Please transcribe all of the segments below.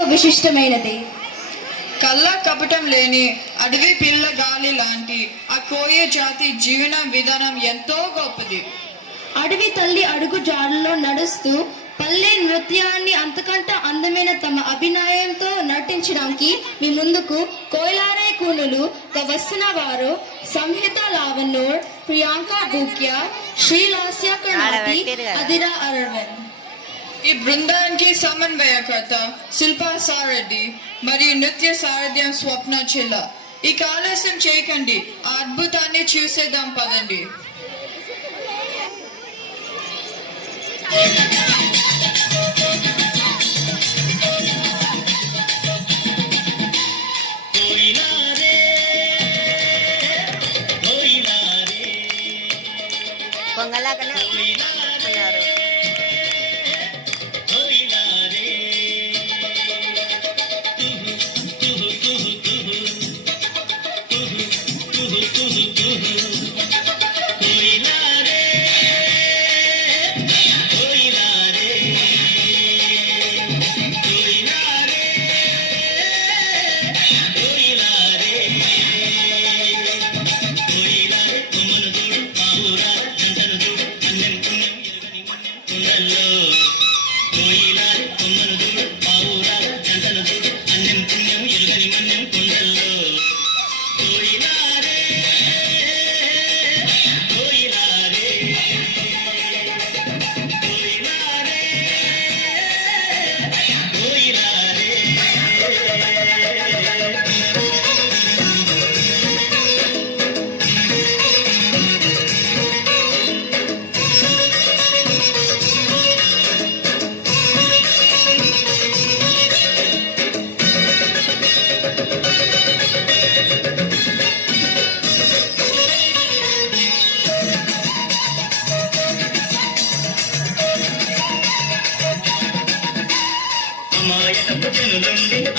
విశిష్టమైనది. కళ్ళ కపటం లేని అడవి పిల్ల గాలి లాంటి ఆ కోయ జాతి జీవన విధానం ఎంతో గొప్పది. అడవి తల్లి అడుగు జాడలో నడుస్తూ పల్లె నృత్యాన్ని అంతకంటే అందమైన తమ అభినయంతో నటించడానికి మీ ముందుకు కోయిలారే కూనులు వస్తున్న వారు సంహిత లావన్నోర్, ప్రియాంక బూక్యా, శ్రీలాస్య కర్ణాటి, అదిరా అరవింద్. ఈ బృందానికి సమన్వయకర్త శిల్పా సారెడ్డి మరియు నృత్య సారథ్యం స్వప్న చిల్ల. ఈ ఆలస్యం చేయకండి, ఆ అద్భుతాన్ని చూసేద్దాం పదండి. పొంగలాకనే ఉన్నారు.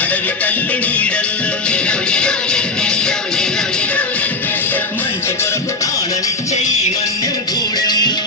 అడవి తల్లి నీడల్లో మంచి కొరకు తాళమిచ్చే ఈ మన్నెం గూడెంలో